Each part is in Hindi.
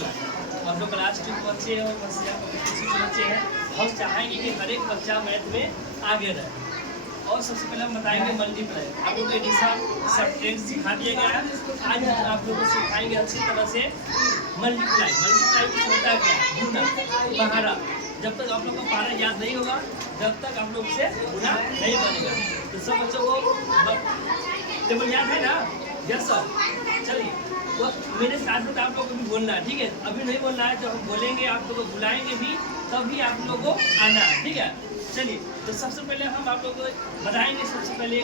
क्लास। हम लोग क्लास 2 के बच्चे और बच्चे हैं। हम चाहेंगे कि हर एक बच्चा मैथ में आगे रहे। और सबसे पहले हम बताएंगे मल्टीप्लाई। आप लोग को एडिशन सब्ट्रैक्ट सिखा दिया गया है। आज आप लोगों को सिखाएंगे अच्छी तरह से मल्टीप्लाई। मल्टीप्लाई की होता है क्या? गुना, पहाड़ा। जब तक आप लोग को पहाड़ा याद नहीं होगा, जब तक आप लोग से गुना नहीं बनेगा। तो सब बच्चों को टेबल याद है ना? Yes sir. चलिए, तो मेरे साथ में आप लोगों को भी बोलना है, ठीक है? अभी नहीं बोलना है, जब हम बोलेंगे आप लोग को बुलाएंगे भी, तभी आप लोगों को आना है, ठीक है? चलिए, तो सबसे पहले हम आप लोग को बताएंगे। सबसे पहले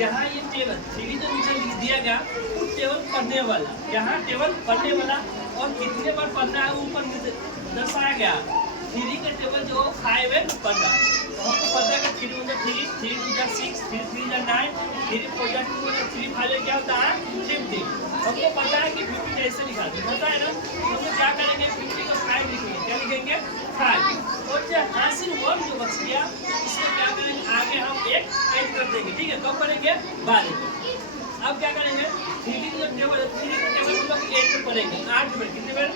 यहाँ ये टेबल 3 जो नीचे लिख दिया गया, वो टेबल पढ़ने वाला। यहाँ टेबल पढ़ने वाला और कितने बार पढ़ना है ऊपर दर्शाया गया। 3 का टेबल जो 5 है पढ़ना। तो हमको पता है कि 3 × 3, 3 × 6, 3 × 3 = 9, 3 × 4 = 2, 3 × 5 क्या होता है 50। हमको पता है कि 50 कैसे लिखा है, पता है ना? तो हम लोग क्या करेंगे, 50 को 5 लिखेंगे। क्या लिखेंगे? 5। और जो हासिल 1 जो बच गया, इसमें क्या करेंगे, आगे हम 1 ऐड कर देंगे, ठीक है? कब करेंगे? बाद में। अब क्या करेंगे, 3 का टेबल हम लोग 8 में पढ़ेंगे, 8 में। कितने में?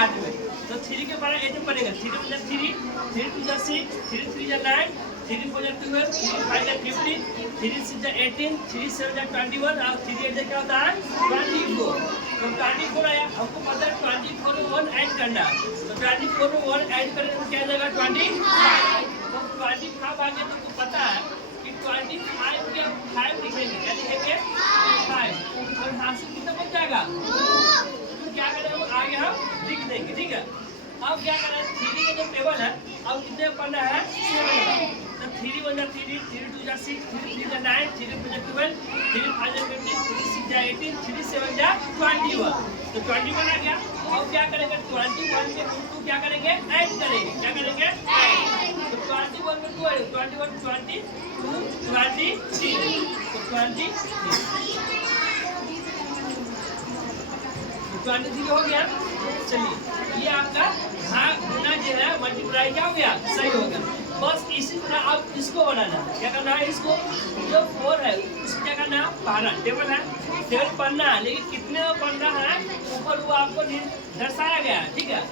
8 में। तो 3 के बारे 8 में पढ़ेंगे। 3 × 3, 3 × 6, 3 × 3 = 9, 3 × 4 = 12, 3 × 5 = 15, 3 × 6 = 18, 3 × 7 = 21 और 3 × 8 क्या होता है 24। तो 24 आया। हमको पता है 24 में 1 ऐड करना। तो 24 में 1 ऐड करें तो क्या जाएगा 25। तो 25 आ गया। तो पता है कि 25 के 5 लिखेंगे। क्या लिखेंगे? 5। और हासिल कितना बच जाएगा? तो क्या करें, हम आगे हम लिख देंगे, ठीक है? अब क्या करें, 3 का जो टेबल है, अब कितने पढ़ना है? 7 का। तो 3 × 1 = 3, 3 × 2 = 6, 3 × 3 = 9, 3 × 4 = 12, 3 × 5 = 15, 3 × 6 = 18, 3 × 7 = 21। तो 21 आ गया। अब क्या करेंगे, 21 में 2 क्या करेंगे? ऐड करेंगे। क्या करेंगे? ऐड। तो 21 में 2 ऐड, 21 22 23। तो 23 हो गया। चलिए, ये आपका भाग गुना जो है मल्टीप्लाई क्या हो गया? सही हो गया। बस इसी तरह आप इसको बनाना है। क्या करना है? इसको जो 4 है उसको क्या करना है? पढ़ना। टेबल है, टेबल पढ़ना है, लेकिन कितने में पढ़ना है ऊपर वो आपको दर्शाया गया है, ठीक है?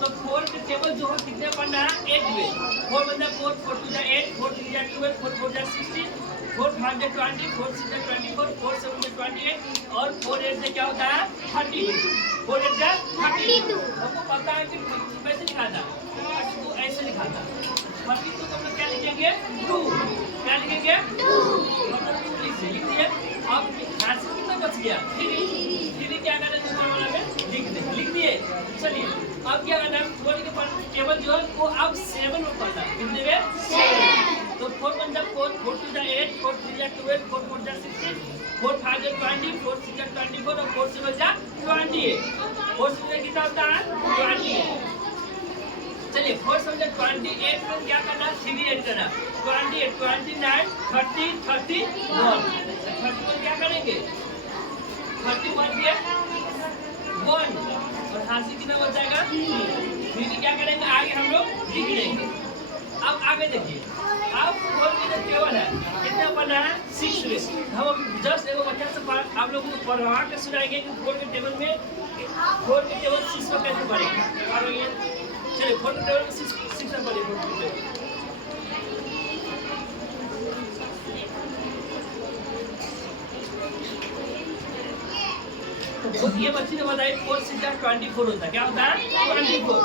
तो 4 के टेबल जो है कितने पढ़ना है? 8 में। 4 × 1 = 4, 4 × 2 = 8, 4 × 3 = 12, 4 × 4 = 16, 4 × 5 = 20, 4 × 6 = 24, 4 × 7 = 28 और 4 × 8 से क्या होता है 32। 4 × 8 = 32। हमको पता है कि कैसे लिखा था, 32 ऐसे लिखा था। 32 को हम लोग क्या लिखेंगे? 2। क्या लिखेंगे? 2। मतलब 2 लिख दिए। अब हासिल कितना बच गया? 3 क्या करना है? ऊपर वाला में लिख दिए। चलिए, अब क्या करना है? 4 के टेबल जो है वो अब 7 में पढ़ना है। कितने में? 7। तो 4 × 1 = 4, 4 × 2 = 8, 4 × 3 = 12, 4 × 4 = 16, 4 × 5 = 20, 4 × 6 = 24 और 4 × 7 = 28। 4 × 7 कितना होता है? 28। चलिए, 4 × 7 = 28 में क्या करना है? 3 ऐड करना। 28, 29, 30, 31। 31 क्या करेंगे? 31 के 1 और हासिल कितना बच जाएगा? 3 क्या करेंगे? आगे हम लोग लिख देंगे। अब आगे देखिए, अब 4 के जो टेबल है कितना पढ़ना है? 6 में। हम जस्ट एगो बच्चा से आप लोगों को पढ़वा के सुनाएंगे कि 4 के टेबल में 4 के टेबल 6 में कैसे पढ़ेंगे। और ये चलिए 4 के टेबल में 6 में पढ़ेंगे। तो ये बच्ची ने बताया 4 × 6 = 24 होता है। क्या होता है? 24।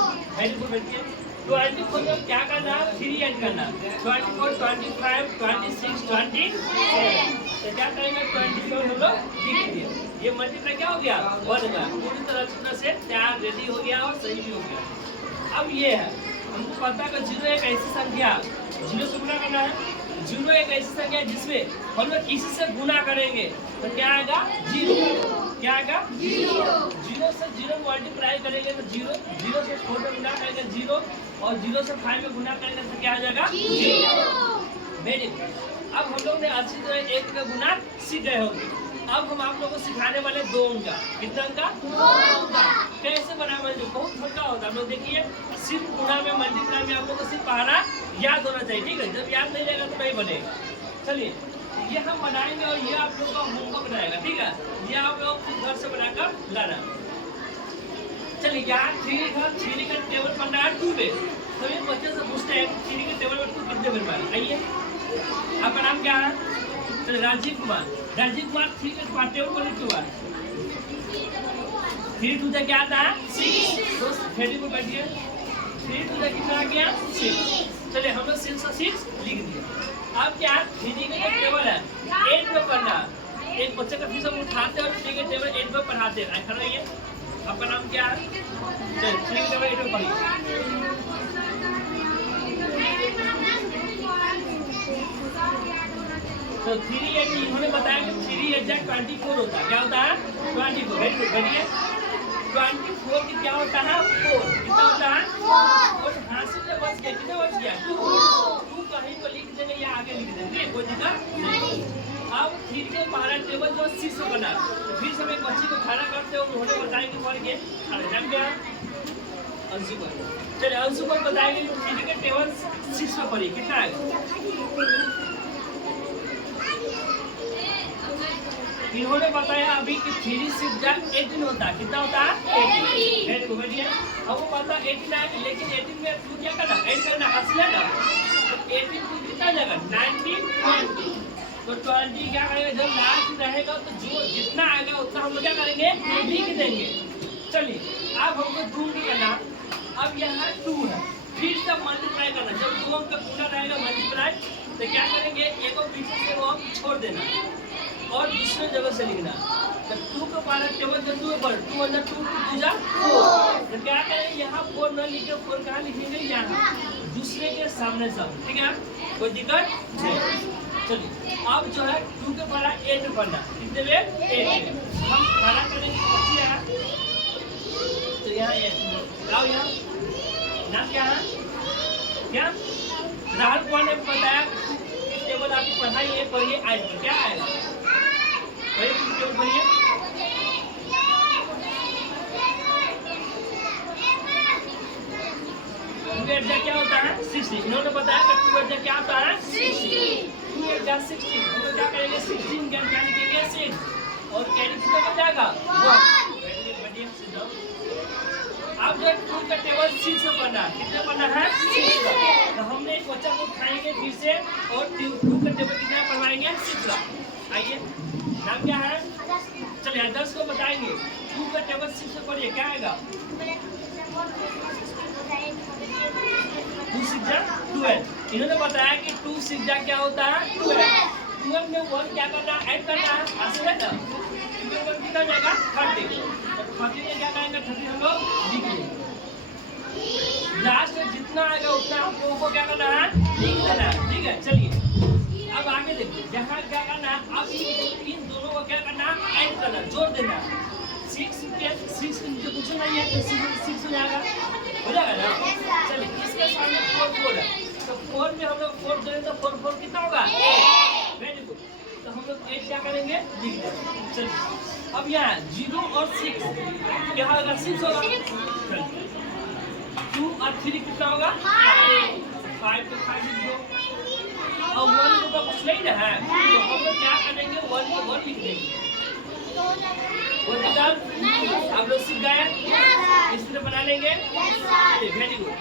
24 में क्या करना है? 3 ऐड करना। 24, 25, 26, 27। तो क्या करेंगे? 27 हम लोग लिख दिए। ये मल्टीप्लाई क्या हो गया? 1 गया। पूरी तरह से तैयार रेडी हो गया और सही भी हो गया। अब ये है, हमको पता है कि 0 एक ऐसी संख्या, 0 से गुना करना है। 0 एक ऐसी संख्या है जिसमें हम लोग किसी से गुना करेंगे तो क्या आएगा? 0। क्या आएगा? 0 से 0 मल्टीप्लाई करेंगे तो 0 से 4 में गुना करेंगे 0 और 0 से 5 में गुना करेंगे तो क्या आ जाएगा? 0। Very good. अब हम लोग ने अच्छी तरह 1 का गुना सीख गए होंगे। अब हम आप लोगों को सिखाने वाले 2 अंक का। कितना अंक का? 2 अंक का। कैसे बनाना है? बहुत हल्का होता है। हम लोग देखिए, सिर्फ गुना में मल्टीप्लाई में आप लोग को सिर्फ पढ़ना याद होना चाहिए, ठीक है? जब याद नहीं रहेगा तो नहीं बनेगा। चलिए, ये हम बनाएंगे और ये आप लोग का होमवर्क रहेगा, ठीक है? ये आप लोग घर से बनाकर लाना। चलिए। चलिए यहाँ थ्री का टेबल बनना है 2 पे। तो ये बच्चे से पूछते हैं कि थ्री के टेबल पर 2 कितने बार बना? आइए, आपका नाम क्या है? चलिए राजीव कुमार। राजीव कुमार थ्री के टेबल पर 2 बार। 3 2 क्या आता है? 6। तो थ्री पर बैठिए। 3 2 कितना आ गया? 6। चलिए हम लोग 6 लिख दिए। अब क्या थ्री का जो टेबल है 8 पे पढ़ना। एक बच्चे का फीस हम उठाते हैं और थ्री के टेबल 8 पे पढ़ाते हैं। खड़ा रहिए। आपका नाम क्या है? चलिए 3 के टेबल 8 पे पढ़िए। तो 3 8 इन्होंने बताया कि 3 एग्जैक्ट 24 होता है। क्या होता है? 24। Very good. बढ़िए 24 की क्या होता है? 4। कितना होता है? 4। और हासिल से बच गया, कितना बच गया? 2 कहीं पर लिख देंगे या आगे लिख देंगे, कोई दिक्कत नहीं। अब 3 के पहला टेबल जो 6 बना, तो फिर से हम एक बच्ची को खड़ा करते हैं, उन्होंने बताएंगे पढ़ के खड़े नाम क्या? अंशु को। चलिए अंशु को बताएंगे 3 के टेबल 6 पे पढ़ी, कितना आएगा? इन्होंने बताया अभी कि 3 6 18 होता है। कितना होता है? 18। Very good. बढ़िया। अब वो पता 18 आएगा, लेकिन 18 में तू क्या करना? ऐड करना, हंसना ना। तो 18 को कितना जाएगा? 19 20। तो 20 क्या करेंगे? जब लास्ट रहेगा तो जो जितना आएगा उतना हम लोग क्या करेंगे? लिख देंगे। चलिए अब हमको 2 करना। अब यहाँ 2 है, फिर से मल्टीप्लाई करना। जब 2 अंक का पूरा रहेगा मल्टीप्लाई, तो क्या करेंगे? एक और पीछे से वो छोड़ देना और दूसरे जगह से लिखना। जब 2 का पहला टेबल जब 2 पर 2 अंदर 2 2 4। तो क्या करें? यहाँ 4 न लिख के 4 कहाँ लिखेंगे? यहाँ दूसरे के सामने सब। ठीक है, कोई दिक्कत नहीं। चलिए अब जो है 2 के पहला 8 पढ़ना। कितने में? 8। हम खाना करेंगे बच्चे यहाँ। तो यहाँ 8 आओ। यहाँ नाम क्या है? क्या राहुल कुमार ने बताया टेबल आपको पढ़ाइए, पढ़िए। आज पर क्या आएगा? बढ़िया। क्या होता है? 60। इन्होंने बताया कि 2 क्या होता है? 60। 2 16। हम लोग क्या करेंगे? 16 क्या लिखेंगे? 6 और कैरी कितना बच जाएगा? 1। अब जो 2 का टेबल 6 में पढ़ना। कितना पढ़ना है? 6। तो हमने एक बच्चा को उठाएंगे फिर से और 2 का टेबल कितना पढ़वाएंगे? 6। आइए, नाम क्या है? चलिए 10 को बताएंगे। 2 का टेबल 6 में पढ़िए, क्या आएगा? 2 6 12। इन्होंने बताया कि 2 6 क्या होता है? 12। 12 में 1 क्या करना है? ऐड करना है। आसान है ना? कितना जाएगा? 30। तो 30 में क्या करेंगे? 30 हम लोग लिख लेंगे। लास्ट में जितना आएगा उतना हम लोगों को क्या करना है? लिख देना है। ठीक है, चलिए अब आगे देखिए। यहाँ क्या करना है? अब इन दोनों को क्या करना है? ऐड करना, जोड़ देना। 6 के नीचे कुछ नहीं है तो 6 हो जाएगा, हो जाएगा ना? चलिए इसके सामने 4 है, तो 4 में हम लोग 4 जोड़ेंगे तो 4 4 कितना होगा? 8। Very good. तो हम लोग 8 क्या करेंगे? लिख देंगे। चलिए अब यहाँ 0 और 6 क्या होगा? 6 होगा। 2 और 3 कितना होगा? 5 तो 5 0 और 1 तो कुछ नहीं ना है, तो हम लोग क्या करेंगे? 1 को 1 लिख देंगे। आप लोग सीख गए? इस तरह बना लेंगे। Very good.